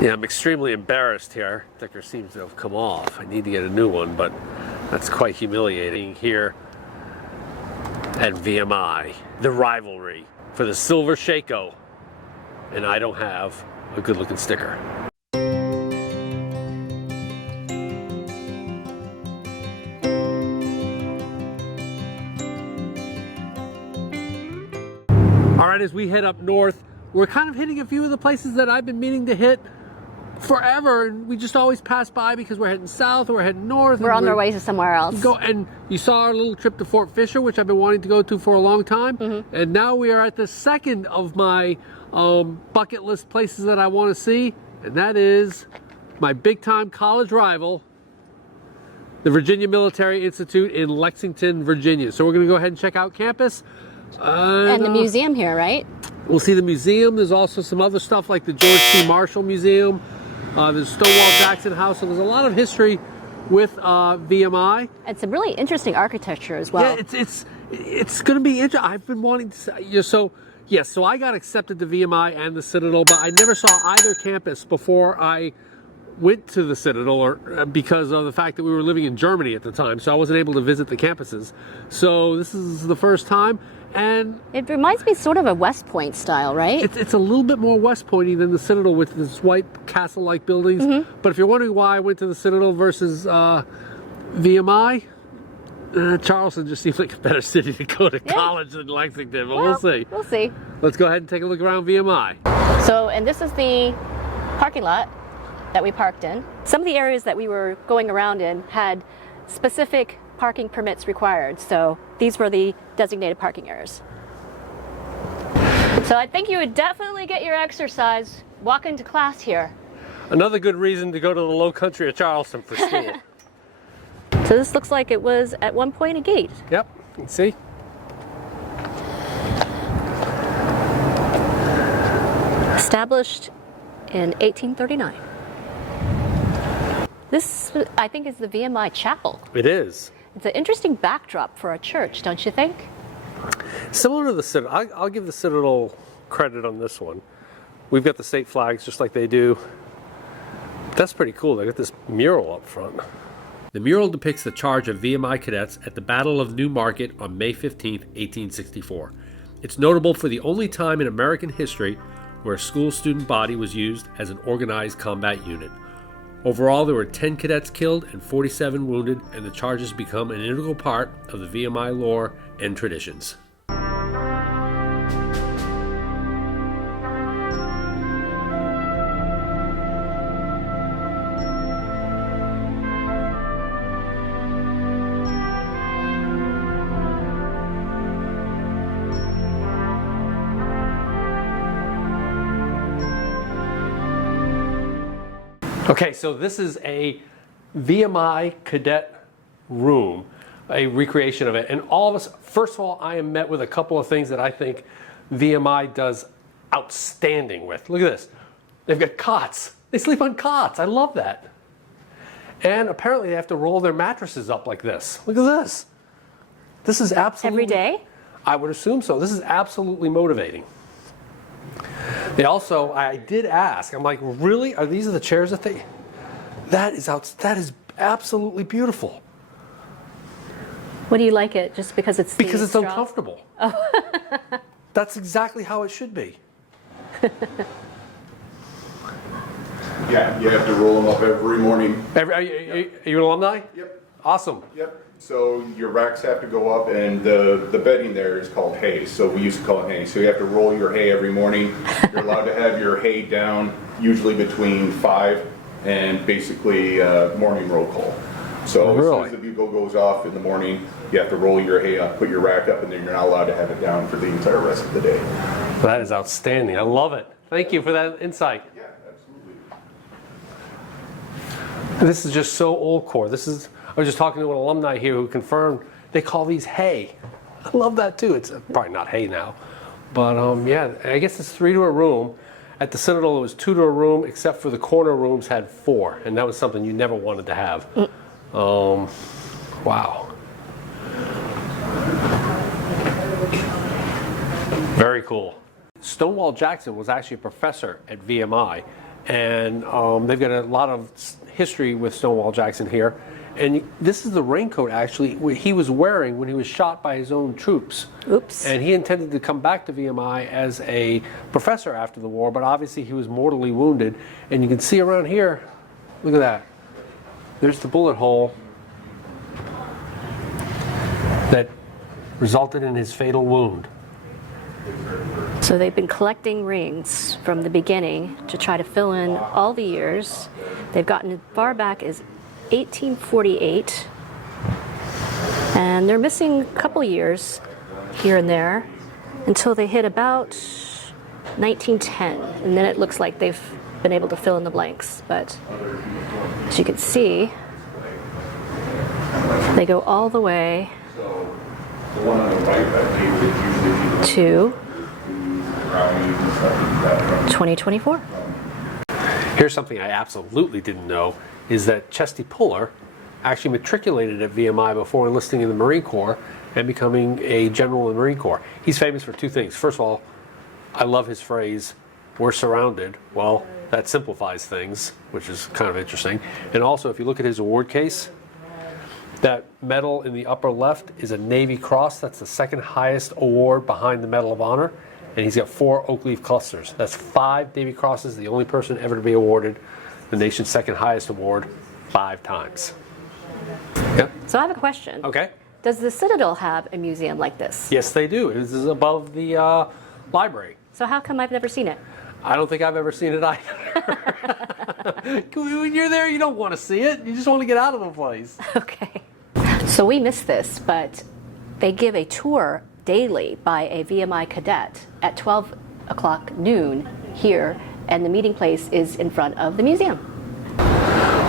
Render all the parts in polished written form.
Yeah, I'm extremely embarrassed here. Sticker seems to have come off. I need to get a new one, but that's quite humiliating here at VMI. The rivalry for the silver Shako, and I don't have a good looking sticker. All right, as we head up north, we're kind of hitting a few of the places that I've been meaning to hit forever, and we just always pass by because we're heading south or we're heading north. We're on our way to somewhere else. And you saw our little trip to Fort Fisher, which I've been wanting to go to for a long time. And now we are at the second of my bucket list places that I want to see, and that is my big time college rival, the Virginia Military Institute in Lexington, Virginia. So we're going to go ahead and check out campus. And the museum here, right? We'll see the museum. There's also some other stuff like the George C. Marshall Museum. There's Stonewall Jackson House. So there's a lot of history with VMI. It's a really interesting architecture as well. Yeah, it's going to be interesting. I've been wanting to. So I got accepted to VMI and the Citadel, but I never saw either campus before I went to the Citadel, or because of the fact that we were living in Germany at the time, so I wasn't able to visit the campuses. So this is the first time, and it reminds me sort of a West Point style, right? It's a little bit more West Pointy than the Citadel with this white castle-like buildings. But if you're wondering why I went to the Citadel versus VMI, Charleston just seems like a better city to go to college than Lexington, but we'll see. We'll see. Let's go ahead and take a look around VMI. So, and this is the parking lot that we parked in. Some of the areas that we were going around in had specific parking permits required, so these were the designated parking areas. So I think you would definitely get your exercise walking to class here. Another good reason to go to the low country of Charleston for school. So this looks like it was at one point a gate. Yep, you can see. Established in 1839. This, I think, is the VMI Chapel. It is. It's an interesting backdrop for a church, don't you think? Similar to the Citadel. I'll give the Citadel credit on this one. We've got the state flags just like they do. That's pretty cool. They got this mural up front. The mural depicts the charge of VMI cadets at the Battle of New Market on May 15, 1864. It's notable for the only time in American history where a school student body was used as an organized combat unit. Overall, there were 10 cadets killed and 47 wounded, and the charges become an integral part of the VMI lore and traditions. Okay, so this is a VMI cadet room, a recreation of it. And all of us, first of all, I am met with a couple of things that I think VMI does outstanding with. Look at this. They've got cots. They sleep on cots. I love that. And apparently they have to roll their mattresses up like this. Look at this. This is absolutely... Every day? I would assume so. This is absolutely motivating. They also, I did ask, I'm like, really? Are these the chairs that they... That is absolutely beautiful. What do you like it? Just because it's Because it's straw? uncomfortable. Oh. That's exactly how it should be. Yeah, you have to roll them up every morning. Are you an alumni? Yep. Awesome. Yep. So your racks have to go up, and the bedding there is called hay. So we used to call it hay. So you have to roll your hay every morning. You're allowed to have your hay down usually between 5 and basically morning roll call. So as soon as the bugle goes off in the morning, you have to roll your hay up, put your rack up, and then you're not allowed to have it down for the entire rest of the day. That is outstanding. I love it. Thank you for that insight. Yeah, absolutely. This is just so old core. I was just talking to an alumni here who confirmed they call these hay. I love that too. It's probably not hay now, but yeah, I guess it's 3 to a room. At the Citadel, it was 2 to a room, except for the corner rooms had 4, and that was something you never wanted to have. Wow. Very cool. Stonewall Jackson was actually a professor at VMI, And they've got a lot of history with Stonewall Jackson here. And this is the raincoat, actually, he was wearing when he was shot by his own troops. Oops. And he intended to come back to VMI as a professor after the war, but obviously he was mortally wounded. And you can see around here, look at that. There's the bullet hole that resulted in his fatal wound. So they've been collecting rings from the beginning to try to fill in all the years. They've gotten as far back as 1848, and they're missing a couple years here and there until they hit about 1910, and then it looks like they've been able to fill in the blanks. But as you can see, they go all the way to 2024. Here's something I absolutely didn't know, is that Chesty Puller actually matriculated at VMI before enlisting in the Marine Corps and becoming a general in the Marine Corps. He's famous for two things. First of all, I love his phrase, "We're surrounded." Well, that simplifies things, which is kind of interesting. And also, if you look at his award case, that medal in the upper left is a Navy Cross. That's the second highest award behind the Medal of Honor. And he's got 4 oak leaf clusters. That's 5 Navy Crosses, the only person ever to be awarded the nation's second highest award 5 times. Yep. So I have a question. Okay. Does the Citadel have a museum like this? Yes, they do. This is above the library. So how come I've never seen it? I don't think I've ever seen it either. When you're there, you don't want to see it. You just want to get out of the place. Okay. So we missed this, but they give a tour daily by a VMI cadet at 12 o'clock noon here, and the meeting place is in front of the museum.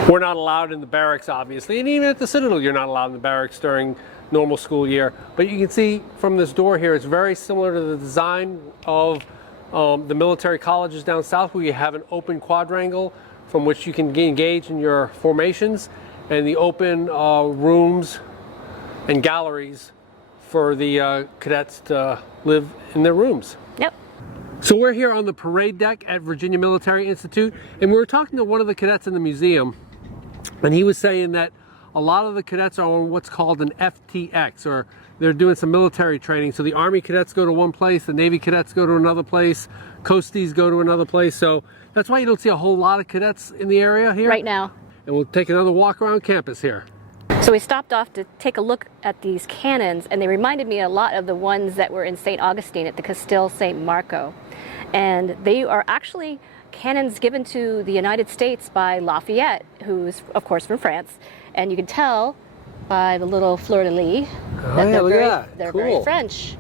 We're not allowed in the barracks, obviously, and even at the Citadel, you're not allowed in the barracks during normal school year. But you can see from this door here, it's very similar to the design of the military colleges down south, where you have an open quadrangle from which you can engage in your formations, and the open rooms and galleries for the cadets to live in their rooms. Yep. So we're here on the parade deck at Virginia Military Institute, and we were talking to one of the cadets in the museum, and he was saying that a lot of the cadets are on what's called an FTX, or they're doing some military training. So the Army cadets go to one place, the Navy cadets go to another place, Coasties go to another place. So that's why you don't see a whole lot of cadets in the area here. Right now. And we'll take another walk around campus here. So we stopped off to take a look at these cannons, and they reminded me a lot of the ones that were in St. Augustine at the Castel St. Marco. And they are actually cannons given to the United States by Lafayette, who's of course from France. And you can tell by the little fleur-de-lis that they're very French.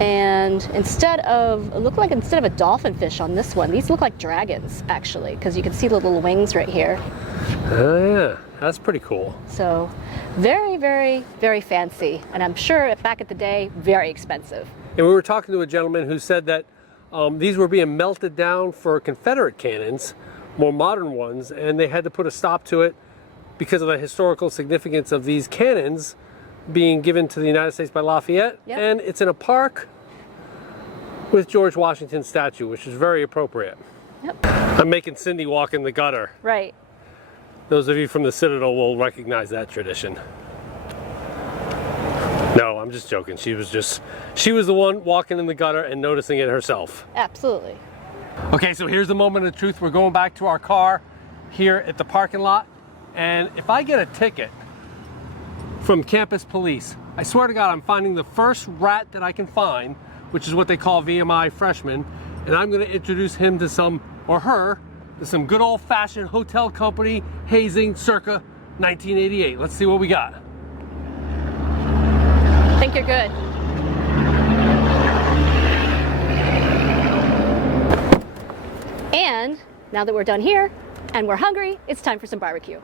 And instead of a dolphin fish on this one, these look like dragons actually, because you can see the little wings right here. Oh yeah, that's pretty cool. So very, very, very fancy, and I'm sure back at the day, very expensive. And we were talking to a gentleman who said that these were being melted down for Confederate cannons, more modern ones, and they had to put a stop to it because of the historical significance of these cannons being given to the United States by Lafayette. Yep. And it's in a park with George Washington's statue, which is very appropriate. Yep. I'm making Cindy walk in the gutter. Right. Those of you from the Citadel will recognize that tradition. No, I'm just joking. She was the one walking in the gutter and noticing it herself. Absolutely. Okay, so here's the moment of truth. We're going back to our car here at the parking lot. And if I get a ticket from campus police, I swear to God, I'm finding the first rat that I can find, which is what they call VMI freshmen, and I'm going to introduce him to some, or her, to some good old-fashioned hotel company hazing circa 1988. Let's see what we got. I think you're good. And now that we're done here and we're hungry, it's time for some barbecue.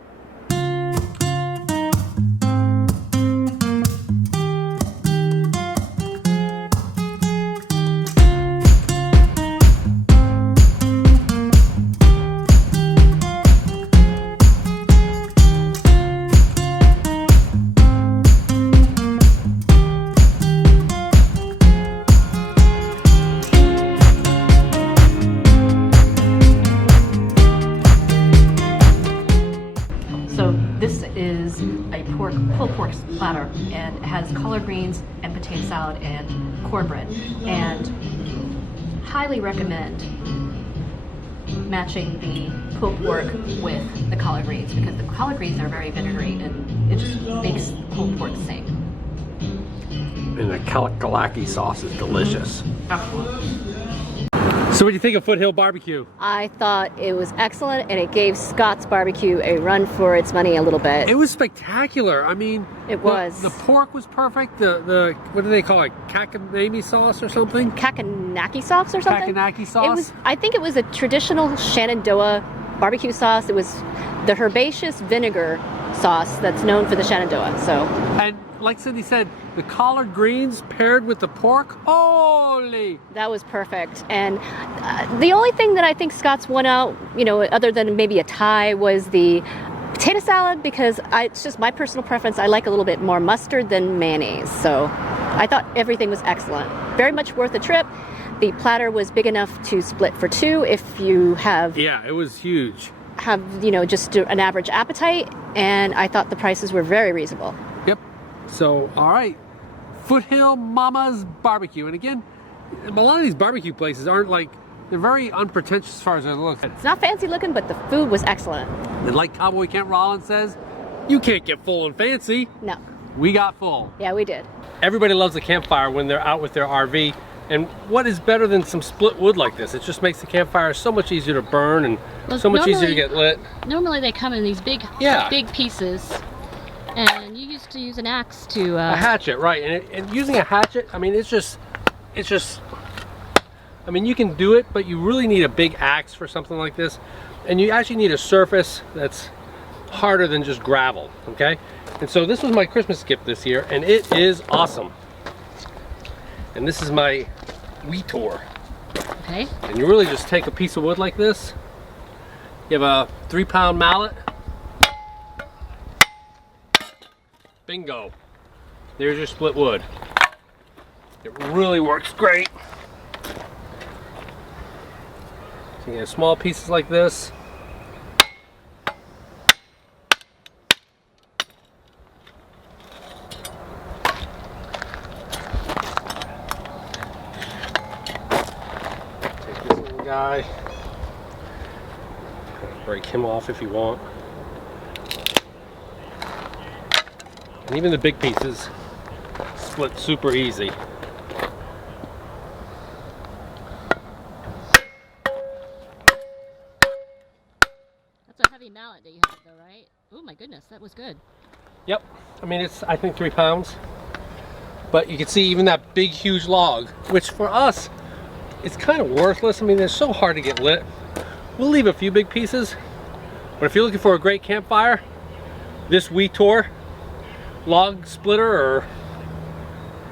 pulled pork platter, and it has collard greens and potato salad and cornbread. And highly recommend matching the pulled pork with the collard greens, because the collard greens are very vinegary and it just makes the pulled pork sing. And the kalalaki sauce is delicious. Absolutely. So what do you think of Foothill Barbecue? I thought it was excellent, and it gave Scott's Barbecue a run for its money a little bit. It was spectacular. I mean, It was. The pork was perfect. The what do they call it? Kakanami sauce or something? Kakanaki sauce or something? Kakanaki sauce? It was, I think it was a traditional Shenandoah barbecue sauce. It was the herbaceous vinegar sauce that's known for the Shenandoah. So, And like Cindy said, the collard greens paired with the pork, holy! that was perfect. And the only thing that I think Scott's won out, you know, other than maybe a tie, was the potato salad, because it's just my personal preference. I like a little bit more mustard than mayonnaise. So I thought everything was excellent. Very much worth the trip. The platter was big enough to split for two if you have, Yeah, it was huge. you know, just an average appetite. And I thought the prices were very reasonable. Yep. So, all right. Foothill Mama's Barbecue. And again, a lot of these barbecue places aren't like, they're very unpretentious as far as they look. It's not fancy looking, but the food was excellent. And like Cowboy Kent Rollins says, you can't get full and fancy. No. We got full. Yeah, we did. Everybody loves a campfire when they're out with their RV. And what is better than some split wood like this? It just makes the campfire so much easier to burn and so much easier to get lit. Normally they come in these big pieces, and you used to use an axe to... A hatchet, right. And using a hatchet, I mean, it's just, I mean, you can do it, but you really need a big axe for something like this. And you actually need a surface that's harder than just gravel, okay? And so this was my Christmas gift this year, and it is awesome. And this is my Weetor. Okay. And you really just take a piece of wood like this. You have a 3-pound mallet. Bingo. There's your split wood. It really works great. So you get small pieces like this. Guy. Break him off if you want. And even the big pieces split super easy. That's a heavy mallet that you have though, right? Oh my goodness, that was good. Yep. I mean, it's, I think, 3 pounds. But you can see even that big, huge log, which for us, it's kind of worthless. I mean, they're so hard to get lit. We'll leave a few big pieces, but if you're looking for a great campfire, this Weetor log splitter, or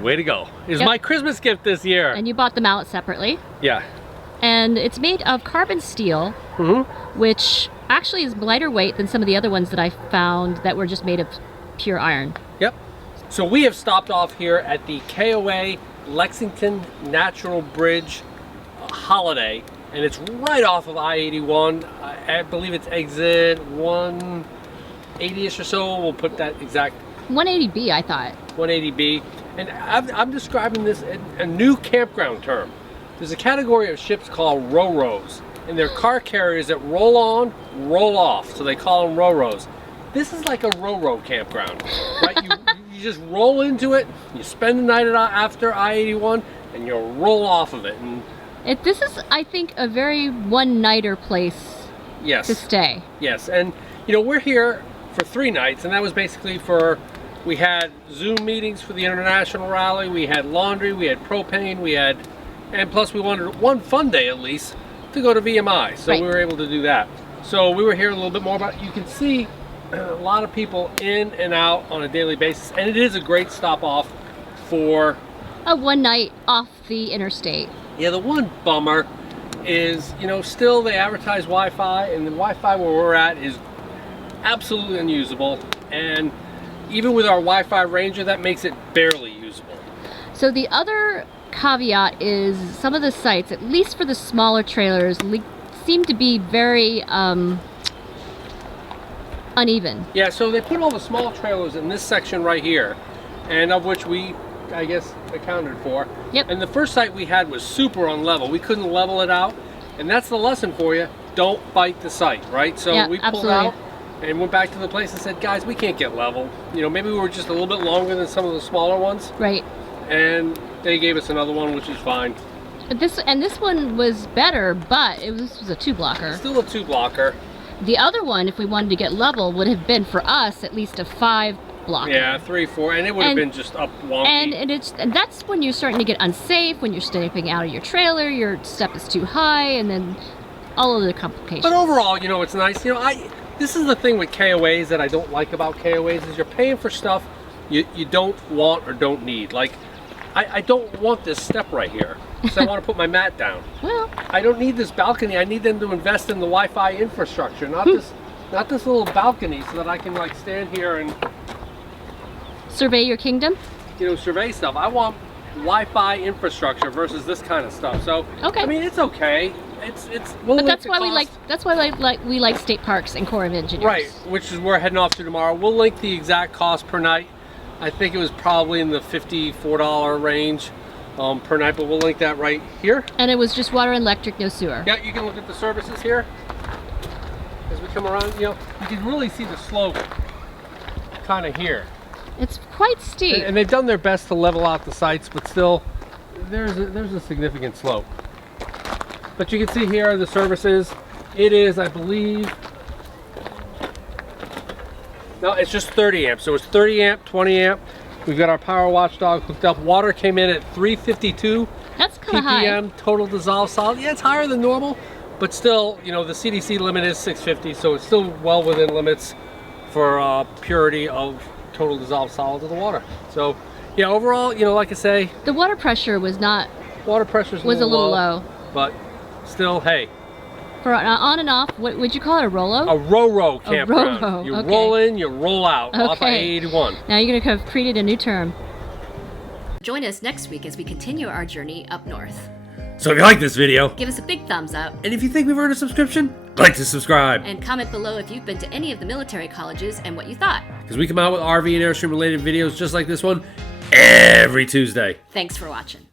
way to go, is my Christmas gift this year. And you bought the mallet separately. Yeah. And it's made of carbon steel, which actually is lighter weight than some of the other ones that I found that were just made of pure iron. Yep. So we have stopped off here at the KOA Lexington Natural Bridge Holiday, and it's right off of I-81. I believe it's exit 180-ish or so. We'll put that exact 180B, I thought. 180B. And I'm describing this a new campground term. There's a category of ships called ro-ros, and they're car carriers that roll on, roll off, so they call them ro-ros. This is like a ro-ro campground, right? You just roll into it, you spend the night after I-81, and you roll off of it. And This is, I think, a very one-nighter place to stay. Yes, and you know, we're here for 3 nights, and that was basically for, we had Zoom meetings for the international rally, we had laundry, we had propane, and plus we wanted one fun day at least to go to VMI, so we were able to do that. So we were here a little bit more about, you can see a lot of people in and out on a daily basis, and it is a great stop off for a one night off the interstate. Yeah, the one bummer is, you know, still they advertise Wi-Fi, and the Wi-Fi where we're at is absolutely unusable, and even with our Wi-Fi Ranger, that makes it barely usable. So the other caveat is some of the sites, at least for the smaller trailers, seem to be very uneven. Yeah, so they put all the small trailers in this section right here, and of which we, I guess, accounted for. Yep. And the first site we had was super unlevel. We couldn't level it out, and that's the lesson for you. Don't bite the site, right? So Yeah, we pulled absolutely. out and went back to the place and said, guys, we can't get level. You know, maybe we were just a little bit longer than some of the smaller ones, Right. and they gave us another one, which is fine. But this one was better, but this was a 2-blocker. Still a 2-blocker. The other one, if we wanted to get level, would have been for us at least a 5-blocker. Yeah, 3, 4, and it would have been just up wonky. And that's when you're starting to get unsafe, when you're stepping out of your trailer, your step is too high, and then all of the complications. But overall, you know, it's nice. You know, this is the thing with KOAs that I don't like about KOAs is you're paying for stuff you don't want or don't need. Like, I don't want this step right here, because I want to put my mat down. Well, I don't need this balcony. I need them to invest in the Wi-Fi infrastructure, not this little balcony, so that I can like stand here and survey your kingdom. You know, survey stuff. I want Wi-Fi infrastructure versus this kind of stuff. So Okay. I mean, it's okay. It's. But that's why we like state parks and Corps of Engineers. Right, which is we're heading off to tomorrow. We'll link the exact cost per night. I think it was probably in the $54 range per night, but we'll link that right here. And it was just water and electric, no sewer. Yeah, you can look at the services here. As we come around, you know, you can really see the slope kind of here. It's quite steep. And they've done their best to level out the sites, but still, there's a significant slope. But you can see here are the services. It is, I believe, no, it's just 30 amps. So it's 30 amp, 20 amp. We've got our power watchdog hooked up. Water came in at 352 That's kind of high. ppm, total dissolved solid. Yeah, it's higher than normal, but still, you know, the CDC limit is 650, so it's still well within limits for purity of total dissolved solids of the water. So, yeah, overall, you know, like I say, The water pressure was not water pressure's was a little low. but still, hey, For on and off, what would you call it? A Rolo? a row campground. row, You okay. roll in, you roll out off of Okay. 81. Now you're going to have created a new term. Join us next week as we continue our journey up north. So if you like this video, Give us a big thumbs up and if you think we've earned a subscription, like to subscribe. and comment below if you've been to any of the military colleges and what you thought. Because we come out with RV and Airstream related videos just like this one every Tuesday. Thanks for watching.